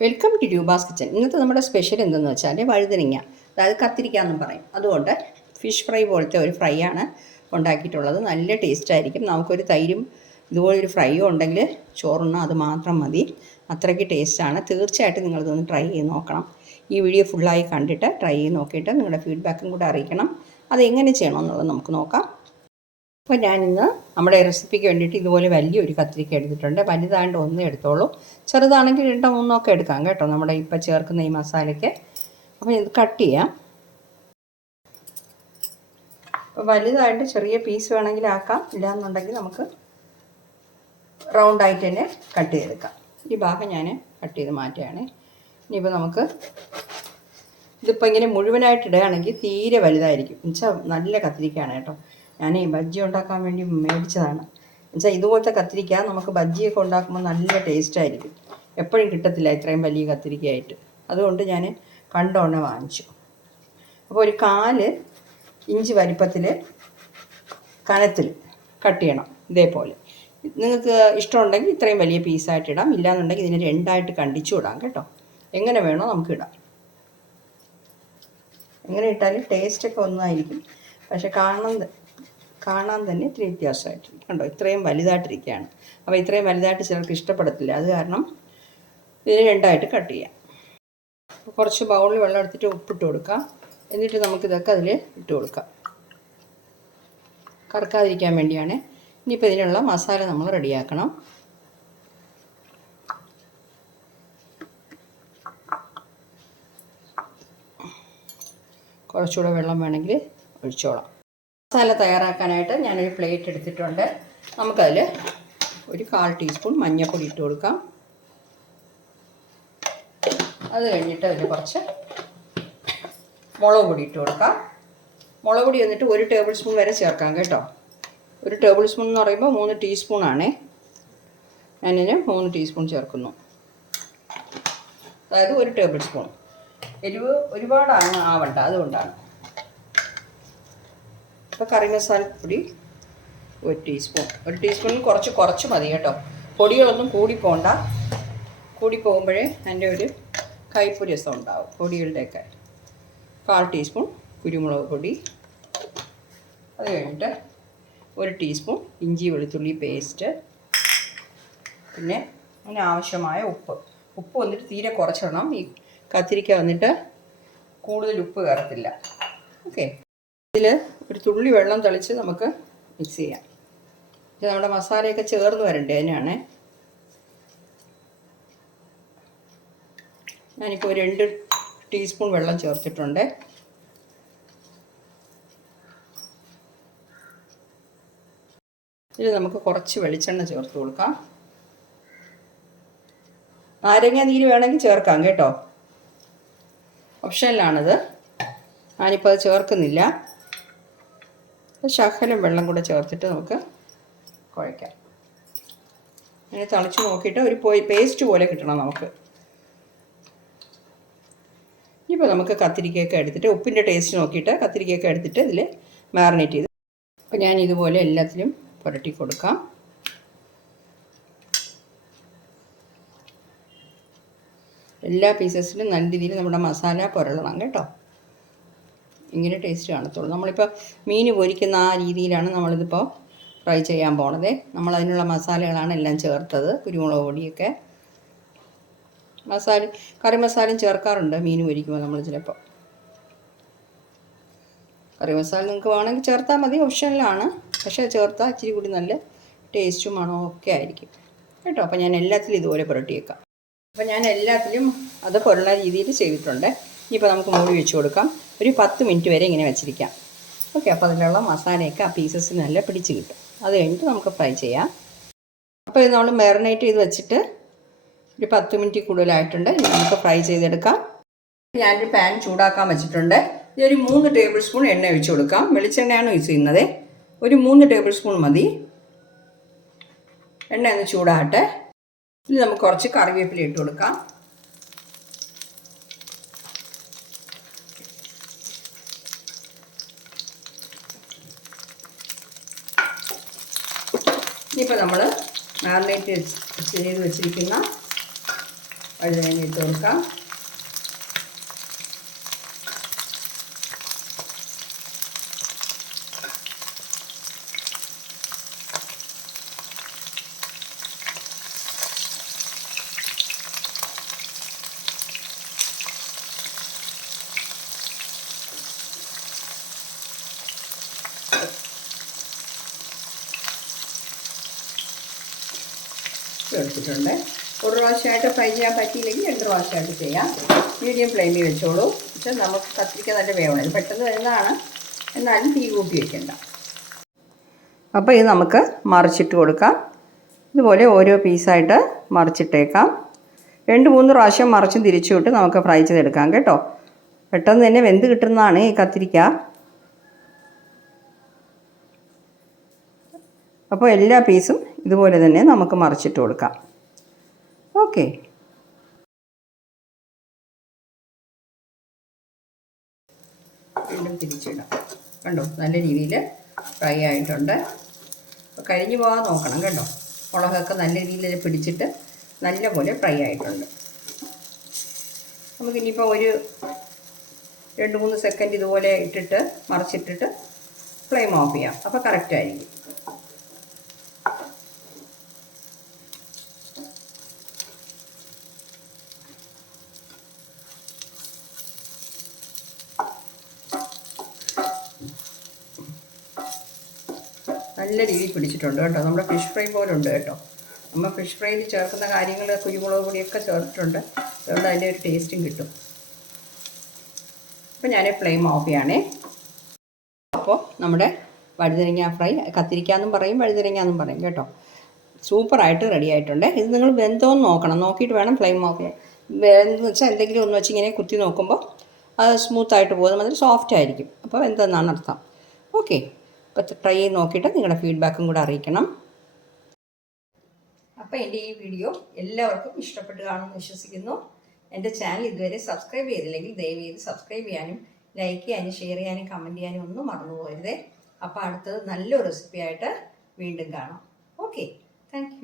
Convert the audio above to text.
Welcome to Roopa's kitchen ഇന്നത്തെ നമ്മുടെ special എന്തെന്ന് വെച്ചാൽ വഴുതനങ്ങ. അതായത് കത്തിരിക്ക എന്നും പറയും. അതുകൊണ്ട് ഫിഷ് ഫ്രൈ പോലത്തെ ഒരു ഫ്രൈ ആണ് ഉണ്ടാക്കിയിട്ടുള്ളത്. നല്ല ടേസ്റ്റ് ആയിരിക്കും. നമുക്കൊരു തൈരും ഇതുപോലൊരു ഫ്രൈയും ഉണ്ടെങ്കിൽ ചോറുണ്ണ അത് മാത്രം മതി. അത്രയ്ക്ക് ടേസ്റ്റാണ് തീർച്ചയായിട്ടും നിങ്ങളിതൊന്ന് ട്രൈ ചെയ്ത് നോക്കണം. ഈ വീഡിയോ ഫുള്ളായി കണ്ടിട്ട് ട്രൈ ചെയ്ത് നോക്കിയിട്ട് നിങ്ങളുടെ ഫീഡ്ബാക്കും കൂടെ അറിയിക്കണം. അത് എങ്ങനെ ചെയ്യണമെന്നുള്ളത് നമുക്ക് നോക്കാം. അപ്പോൾ ഞാനിന്ന് നമ്മുടെ റെസിപ്പിക്ക് വേണ്ടിയിട്ട് ഇതുപോലെ വലിയൊരു കത്തിരിക്ക എടുത്തിട്ടുണ്ട്. വലുതാണ്ട് ഒന്നേ എടുത്തോളൂ. ചെറുതാണെങ്കിൽ രണ്ടോ മൂന്നോ ഒക്കെ എടുക്കാം കേട്ടോ. നമ്മുടെ ഇപ്പം ചേർക്കുന്ന ഈ മസാലയ്ക്ക്. അപ്പോൾ ഇത് കട്ട് ചെയ്യാം. അപ്പോൾ വലുതായിട്ട് ചെറിയ പീസ് വേണമെങ്കിൽ ആക്കാം. ഇല്ലാന്നുണ്ടെങ്കിൽ നമുക്ക് റൗണ്ടായിട്ട് തന്നെ കട്ട് ചെയ്തെടുക്കാം. ഈ ഭാഗം ഞാൻ കട്ട് ചെയ്ത് മാറ്റുകയാണ്. ഇനിയിപ്പോൾ നമുക്ക് ഇതിപ്പോൾ ഇങ്ങനെ മുഴുവനായിട്ട് ഇടുകയാണെങ്കിൽ തീരെ വലുതായിരിക്കും. എന്നുവെച്ചാൽ നല്ല കത്തിരിക്കയാണ് കേട്ടോ. ഈ ബജ്ജി ഉണ്ടാക്കാൻ വേണ്ടി മേടിച്ചതാണ്. എന്നുവെച്ചാൽ ഇതുപോലത്തെ കത്തിരിക്ക നമുക്ക് ബജ്ജിയൊക്കെ ഉണ്ടാക്കുമ്പോൾ നല്ല ടേസ്റ്റ് ആയിരിക്കും. എപ്പോഴും കിട്ടത്തില്ല ഇത്രയും വലിയ കത്തിരിക്കയായിട്ട്. അതുകൊണ്ട് ഞാൻ കണ്ടോണ വാങ്ങിച്ചു. അപ്പോൾ ഒരു കാൽ ഇഞ്ച് വലിപ്പത്തിൽ കനത്തിൽ കട്ട് ചെയ്യണം ഇതേപോലെ. നിങ്ങൾക്ക് ഇഷ്ടമുണ്ടെങ്കിൽ ഇത്രയും വലിയ പീസായിട്ട് ഇടാം. ഇല്ലാന്നുണ്ടെങ്കിൽ ഇതിനെ രണ്ടായിട്ട് കണ്ടിച്ചു ഇടാം കേട്ടോ. എങ്ങനെ വേണോ നമുക്ക് ഇടാം. എങ്ങനെ ഇട്ടാലും ടേസ്റ്റൊക്കെ ഒന്നായിരിക്കും. പക്ഷെ കാണാൻ കാണാൻ തന്നെ ഇത്തിരി വ്യത്യാസമായിട്ടുണ്ട്. കണ്ടോ? ഇത്രയും വലുതായിട്ടിരിക്കുകയാണ്. അപ്പോൾ ഇത്രയും വലുതായിട്ട് ചിലർക്ക് ഇഷ്ടപ്പെടത്തില്ല. അത് കാരണം ഇതിന് രണ്ടായിട്ട് കട്ട് ചെയ്യാം. കുറച്ച് ബൗളിൽ വെള്ളം എടുത്തിട്ട് ഉപ്പിട്ട് കൊടുക്കാം. എന്നിട്ട് നമുക്കിതൊക്കെ അതിൽ ഇട്ട് കൊടുക്കാം. കറക്കാതിരിക്കാൻ വേണ്ടിയാണ്. ഇനിയിപ്പോൾ ഇതിനുള്ള മസാല നമ്മൾ റെഡിയാക്കണം. കുറച്ചുകൂടെ വെള്ളം വേണമെങ്കിൽ ഒഴിച്ചോളാം. മസാല തയ്യാറാക്കാനായിട്ട് ഞാനൊരു പ്ലേറ്റ് എടുത്തിട്ടുണ്ട്. നമുക്കതിൽ ഒരു കാൽ ടീസ്പൂൺ മഞ്ഞൾപ്പൊടി ഇട്ട് കൊടുക്കാം. അത് കഴിഞ്ഞിട്ട് അതിൽ കുറച്ച് മുളക് പൊടി ഇട്ട് കൊടുക്കാം. മുളക് പൊടി എന്നിട്ട് ഒരു ടേബിൾ സ്പൂൺ വരെ ചേർക്കാം കേട്ടോ. ഒരു ടേബിൾ സ്പൂൺ എന്ന് പറയുമ്പോൾ മൂന്ന് ടീസ്പൂണാണേ ഞാനിന് മൂന്ന് ടീസ്പൂൺ ചേർക്കുന്നു. അതായത് ഒരു ടേബിൾ സ്പൂൺ. എരിവ് ഒരുപാട് ആവണ്ട അതുകൊണ്ടാണ്. ഇപ്പോൾ കറി മസാലപ്പൊടി ഒരു ടീസ്പൂൺ ഒരു ടീസ്പൂണിൽ കുറച്ച് കുറച്ച് മതി കേട്ടോ. പൊടികളൊന്നും കൂടി പോകണ്ട കൂടി പോകുമ്പോഴേ അതിന്റെ ഒരു കൈപ്പൊരി രസം ഉണ്ടാവും പൊടികളുടെയൊക്കെ. കാൽ ടീസ്പൂൺ കുരുമുളക് പൊടി. അത് കഴിഞ്ഞിട്ട് ഒരു ടീസ്പൂൺ ഇഞ്ചി വെളുത്തുള്ളി പേസ്റ്റ് പിന്നെ അതിന് ആവശ്യമായ ഉപ്പ്. ഉപ്പ് വന്നിട്ട് തീരെ കുറച്ചിടണം. ഈ കത്തിരിക്ക വന്നിട്ട് കൂടുതൽ ഉപ്പ് കയറത്തില്ല. ഓക്കെ ഇതിൽ ഒരു തുള്ളി വെള്ളം തളിച്ച് നമുക്ക് മിക്സ് ചെയ്യാം. ഇത് നമ്മുടെ മസാലയൊക്കെ ചേർന്ന് വരണ്ടേ അതിനാണ്. ഞാനിപ്പോൾ രണ്ട് ടീസ്പൂൺ വെള്ളം ചേർത്തിട്ടുണ്ട്. ഇതിൽ നമുക്ക് കുറച്ച് വെളിച്ചെണ്ണ ചേർത്ത് കൊടുക്കാം. നാരങ്ങ നീര് വേണമെങ്കിൽ ചേർക്കാം കേട്ടോ. ഓപ്ഷനിലാണിത് ഞാനിപ്പോൾ അത് ചേർക്കുന്നില്ല. ശകലം വെള്ളം കൂടെ ചേർത്തിട്ട് നമുക്ക് കുഴയ്ക്കാം. അങ്ങനെ തളിച്ച് നോക്കിയിട്ട് ഒരു പോയി പേസ്റ്റ് പോലെ കിട്ടണം നമുക്ക്. ഇപ്പോൾ നമുക്ക് കത്തിരിക്കയൊക്കെ എടുത്തിട്ട് ഉപ്പിന്റെ ടേസ്റ്റ് നോക്കിയിട്ട് കത്തിരിക്കയൊക്കെ എടുത്തിട്ട് ഇതിൽ മാറിനേറ്റ് ചെയ്ത് അപ്പോൾ ഞാൻ ഇതുപോലെ എല്ലാത്തിലും പുരട്ടി കൊടുക്കാം. എല്ലാ പീസസിലും നല്ല രീതിയിൽ നമ്മുടെ മസാല പുരളണം കേട്ടോ. ഇങ്ങനെ ടേസ്റ്റ് കാണത്തുള്ളൂ. നമ്മളിപ്പോൾ മീൻ പൊരിക്കുന്ന ആ രീതിയിലാണ് നമ്മളിതിപ്പോൾ ഫ്രൈ ചെയ്യാൻ പോണത്. നമ്മൾ അതിനുള്ള മസാലകളാണ് എല്ലാം ചേർത്തത്. കുരുമുളക് പൊടിയൊക്കെ. മസാല കറി മസാലയും ചേർക്കാറുണ്ട് മീൻ പൊരിക്കുമ്പോൾ നമ്മൾ ചിലപ്പോൾ കറി മസാല നിങ്ങൾക്ക് വേണമെങ്കിൽ ചേർത്താൽ മതി ഓപ്ഷനിലാണ് പക്ഷേ ചേർത്താൽ ഇച്ചിരി കൂടി നല്ല ടേസ്റ്റും മണവും ഒക്കെ ആയിരിക്കും. കേട്ടോ? അപ്പോൾ ഞാൻ എല്ലാത്തിലും ഇതുപോലെ പുരട്ടിയേക്കാം. അപ്പോൾ ഞാൻ എല്ലാത്തിലും അത് പൊരുള്ള രീതിയിൽ ചെയ്തിട്ടുണ്ട്. ഇനിയിപ്പോൾ നമുക്ക് മൂടി വെച്ച് കൊടുക്കാം. ഒരു പത്ത് മിനിറ്റ് വരെ ഇങ്ങനെ വെച്ചിരിക്കാം. ഓക്കെ അപ്പോൾ അതിലുള്ള മസാലയൊക്കെ ആ പീസസ് നല്ല പിടിച്ച് കിട്ടും. അത് കഴിഞ്ഞിട്ട് നമുക്ക് ഫ്രൈ ചെയ്യാം. അപ്പോൾ ഇത് നമ്മൾ മാറിനേറ്റ് ചെയ്ത് വെച്ചിട്ട് ഒരു പത്ത് മിനിറ്റ് കൂടുതലായിട്ടുണ്ട്. ഇനി നമുക്ക് ഫ്രൈ ചെയ്തെടുക്കാം. ഞാനൊരു പാൻ ചൂടാക്കാൻ വെച്ചിട്ടുണ്ട്. ഇതൊരു മൂന്ന് ടേബിൾ സ്പൂൺ എണ്ണ ഒഴിച്ച് കൊടുക്കാം. വെളിച്ചെണ്ണയാണ് യൂസ് ചെയ്യുന്നത്. ഒരു മൂന്ന് ടേബിൾ സ്പൂൺ മതി. എണ്ണ ഒന്ന് ചൂടാകട്ടെ. ഇനി നമുക്ക് കുറച്ച് കറിവേപ്പില ഇട്ട് കൊടുക്കാം. ഇനിയിപ്പോൾ നമ്മൾ മാറിനേറ്റ് ചെയ്ത് വെച്ചിരിക്കുന്ന വഴുതനങ്ങ ഇട്ട് കൊടുക്കാം എടുത്തിട്ടുണ്ട് ഒരു പ്രാവശ്യമായിട്ട് ഫ്രൈ ചെയ്യാൻ പറ്റിയില്ലെങ്കിൽ രണ്ട് പ്രാവശ്യമായിട്ട് ചെയ്യാം. മീഡിയം ഫ്ലെയിമിൽ വെച്ചോളൂ. പക്ഷെ നമുക്ക് കത്തിരിക്ക നല്ല വേവണം. ഇത് പെട്ടെന്ന് വരുന്നതാണ് എന്നാലും തീ കൂട്ടി വെക്കേണ്ട. അപ്പോൾ ഇത് നമുക്ക് മറിച്ചിട്ട് കൊടുക്കാം. ഇതുപോലെ ഓരോ പീസായിട്ട് മറിച്ചിട്ടേക്കാം. രണ്ട് മൂന്ന് പ്രാവശ്യം മറിച്ചും തിരിച്ചു വിട്ട് നമുക്ക് ഫ്രൈ ചെയ്തെടുക്കാം കേട്ടോ. പെട്ടെന്ന് തന്നെ വെന്ത് കിട്ടുന്നതാണ് ഈ കത്തിരിക്ക. അപ്പോൾ എല്ലാ പീസും ഇതുപോലെ തന്നെ നമുക്ക് മറിച്ചിട്ട് കൊടുക്കാം. ഓക്കെ. വീണ്ടും തിരിച്ചിടാം. കണ്ടോ? നല്ല രീതിയിൽ ഫ്രൈ ആയിട്ടുണ്ട്. അപ്പോൾ കരിഞ്ഞു പോകാൻ നോക്കണം കേട്ടോ മുളകൊക്കെ നല്ല രീതിയിൽ പിടിച്ചിട്ട് നല്ലപോലെ ഫ്രൈ ആയിട്ടുണ്ട്. നമുക്ക് നമുക്കിനിയിപ്പോൾ ഒരു രണ്ട് മൂന്ന് സെക്കൻഡ് ഇതുപോലെ ഇട്ടിട്ട് മറിച്ചിട്ടിട്ട് ഫ്ലെയിം ഓഫ് ചെയ്യാം. അപ്പോൾ കറക്റ്റ് നല്ല രീതിയിൽ പിടിച്ചിട്ടുണ്ട് കേട്ടോ. നമ്മുടെ ഫിഷ് ഫ്രൈ പോലെ ഉണ്ട് കേട്ടോ. നമ്മൾ ഫിഷ് ഫ്രൈയിൽ ചേർക്കുന്ന കാര്യങ്ങൾ കുരുമുളക് പൊടിയൊക്കെ ചേർത്തിട്ടുണ്ട്. അതുകൊണ്ട് അതിന്റെ ഒരു ടേസ്റ്റും കിട്ടും. അപ്പോൾ ഞാൻ ഫ്ലെയിം ഓഫ് ചെയ്യണേ അപ്പോൾ നമ്മുടെ വഴുതനങ്ങ ഫ്രൈ കത്തിരിക്കാന്നും പറയും വഴുതനങ്ങാന്നും പറയും കേട്ടോ. സൂപ്പറായിട്ട് റെഡി ആയിട്ടുണ്ട്. ഇത് നിങ്ങൾ വെന്തോന്ന് നോക്കണം. നോക്കിയിട്ട് വേണം ഫ്ലെയിം ഓഫ് ചെയ്യാൻ. എന്ന് വെച്ചാൽ എന്തെങ്കിലും ഒന്ന് വെച്ച് ഇങ്ങനെ കുത്തി നോക്കുമ്പോൾ അത് സ്മൂത്തായിട്ട് പോകുന്ന മാതിരി സോഫ്റ്റ് ആയിരിക്കും. അപ്പോൾ എന്തെന്നാണ് അർത്ഥം. ഓക്കെ അപ്പോൾ ട്രൈ ചെയ്ത് നോക്കിയിട്ട് നിങ്ങളുടെ ഫീഡ്ബാക്കും കൂടെ അറിയിക്കണം. അപ്പോൾ എന്റെ ഈ വീഡിയോ എല്ലാവർക്കും ഇഷ്ടപ്പെട്ട് കാണുമെന്ന് വിശ്വസിക്കുന്നു. എന്റെ ചാനൽ ഇതുവരെ സബ്സ്ക്രൈബ് ചെയ്തില്ലെങ്കിൽ ദയവ് ചെയ്ത് സബ്സ്ക്രൈബ് ചെയ്യാനും ലൈക്ക് ചെയ്യാനും ഷെയർ ചെയ്യാനും കമന്റ് ചെയ്യാനും ഒന്നും മറന്നു പോകരുതേ. അപ്പോൾ അടുത്തത് നല്ലൊരു റെസിപ്പി ആയിട്ട് വീണ്ടും കാണാം. Okay thank